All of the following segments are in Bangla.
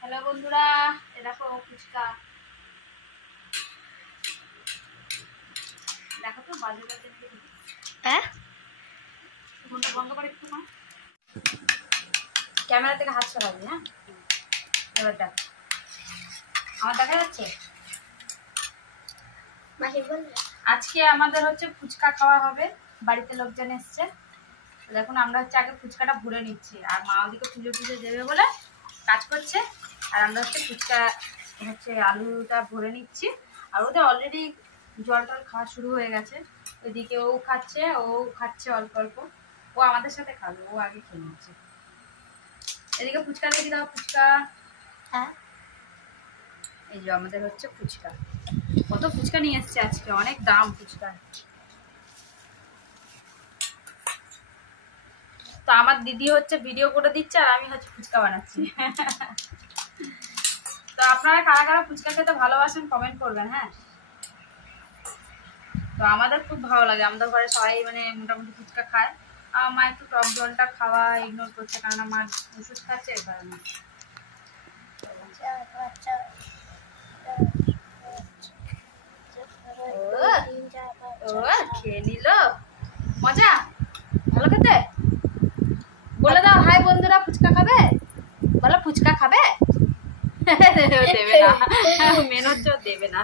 হ্যালো বন্ধুরা, এ দেখো ফুচকা। দেখো তো বাজে বাজে বন্ধ করে একটু না, ক্যামেরা থেকে হাত সরাবি। হ্যাঁ, এবার দেখ, আমার দেখা যাচ্ছে। আজকে আমাদের হচ্ছে ফুচকা খাওয়া হবে, বাড়িতে লোকজন এসছে। দেখুন আমরা হচ্ছে আগে ফুচকাটা ভরে নিচ্ছি, আর মা ওদিকে পুজো পুজো দেবে বলে কাজ করছে, আর আমরা হচ্ছে ফুচকা হচ্ছে আলুটা ভরে নিচ্ছি। আর ওদের অলরেডি জল টল খাওয়া শুরু হয়ে গেছে, ওইদিকে ও খাচ্ছে অল্প অল্প। ও আমাদের সাথে খাবে, ও আগে খেয়ে নিচ্ছে। এদিকে ফুচকা দেখি দাও, ফুচকা। হ্যাঁ, এই যে আমাদের হচ্ছে ফুচকা। কত ফুচকা নিয়ে এসছে আজকে, অনেক দাম ফুচকা। তো আমার দিদি হচ্ছে ভিডিও করে দিচ্ছে, আর আমি হচ্ছে ফুচকা বানাচ্ছি। তো আপনারা কারা কারা ফুচকা খেতে ভালোবাসেন কমেন্ট করবেন। হ্যাঁ, তো আমাদের খুব ভালো লাগে, আমাদের ঘরে সবাই মানে মোটামুটি ফুচকা খায়। আর মা একটু টক জলটা খাওয়া ইগনোর করছে, কারণ মা ওষুধ খাচ্ছে, এই কারণে। খেয়ে নিল, মজা, ভালো খেতে। বলে দাও হাই বন্ধুরা, ফুচকা খাবে, বলো ফুচকা খাবে। দেবে না, মেন হচ্ছে দেবে না।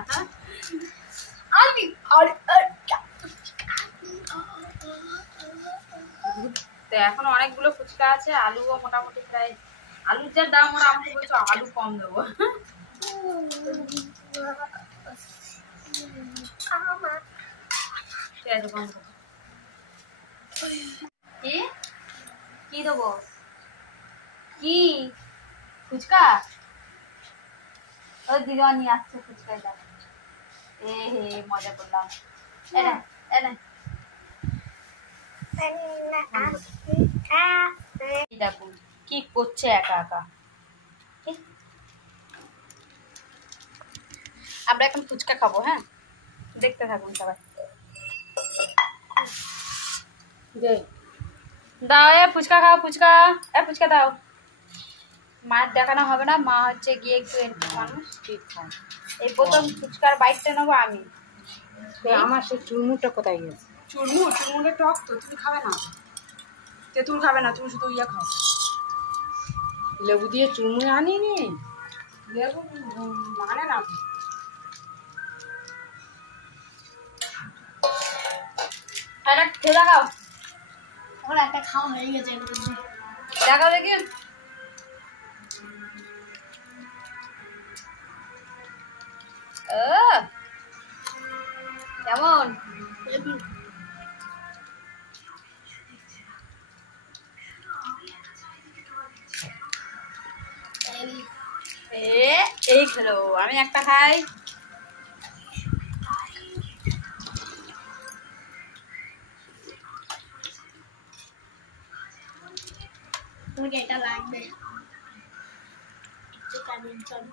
তো এখন অনেকগুলো ফুচকা আছে, আলুও মোটামুটি প্রায়, আলুর যা দাম ওরা আমাকে বলছো আলু কম দেবো। ঠিক আছে, বন্ধ। কি দেবো, কি ফুচকা? ওই দিদিমা নিয়ে আসছে ফুচকা। এ হে, মজা করলাম। দেখুন কি করছে একা একা। আমরা এখন ফুচকা খাবো। হ্যাঁ, দেখতে থাকুন সবাই। দাও এ ফুচকা খাও, ফুচকা, এ ফুচকা দাও। মায়ের দেখানো হবে না, মা হচ্ছে গিয়ে একটু এরকম মানুষ ঠিক খায়। এই প্রথম ফুচকার বাইকটা নেবো আমি। আমার সেই চুরমুরটা কোথায় গেছে? চুরমুরে টক তো, তুমি খাবে না, তেঁতুল খাবে না, তুমি শুধু ইয়ে খাও। লেবু দিয়ে চুরমুরে আনিনি, লেবু মানে না। একটা খেয়ে দেখাও, ওরা একটা খাওয়া হয়ে গেছে, দেখাও দেখি। কেমন? এই খেলো, আমি একটা খাই। তোমাকে এটা লাগবে চিকেনের জন্য।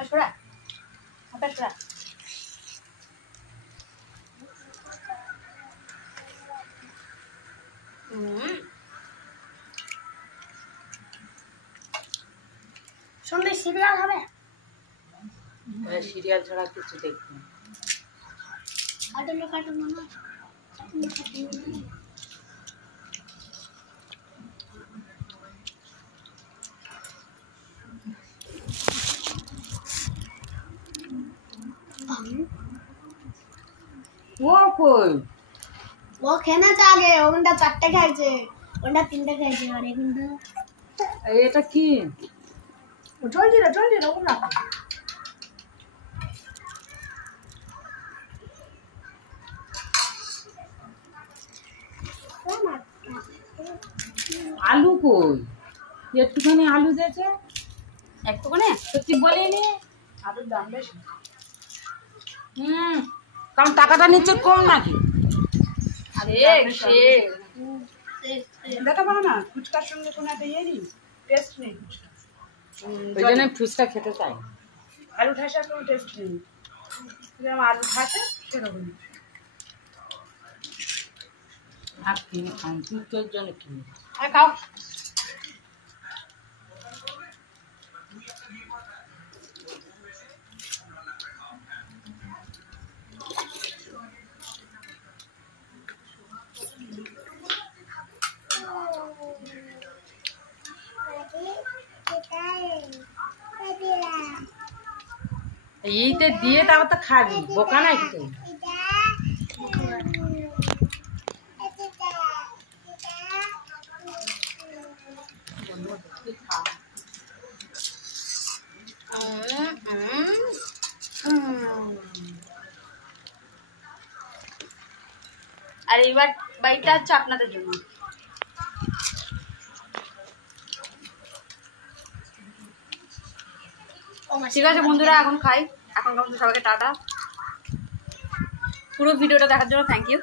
আসরা আসরা সন্ধ্যে সিরিয়াল হবে? সিরিয়াল ছাড়া কিছু দেখবো না। কার্টুন না, ও কই, ও খেয়েছে আগে, ওখানটা 4টে খাইছে, ওখানটা 3টে খাইছে, আর এখানটা এটা কি? জলদি রে ওগুলো আলু কই, একটুখানি আলু দিয়েছে, একটুখানি সত্যি বলিনি আলুর দাম বেশি। কারণ টাকাটা নিচ্ছে কম নাকি? দেখা পারো না ফুচকার সঙ্গে কোনো একটা ইয়ে নেই, টেস্ট নেই ফুচকা, ওই জন্য ফুচকা খেতে চাই। আলু ঠাসা কোনো টেস্ট নেই, যেরকম আলু ঠাসা সেরকম। আর কিনে খান, তুই তোর জন্য কিনে। আরে খাও। এইতে দিয়ে তারপর তো খাবি, বোকা নাই তো। আর এইবার বাইকটা হচ্ছে আপনাদের জন্য। ঠিক আছে বন্ধুরা, এখন খাই। এখন কিন্তু সবাইকে টাটা। পুরো ভিডিওটা দেখার জন্য থ্যাংক ইউ।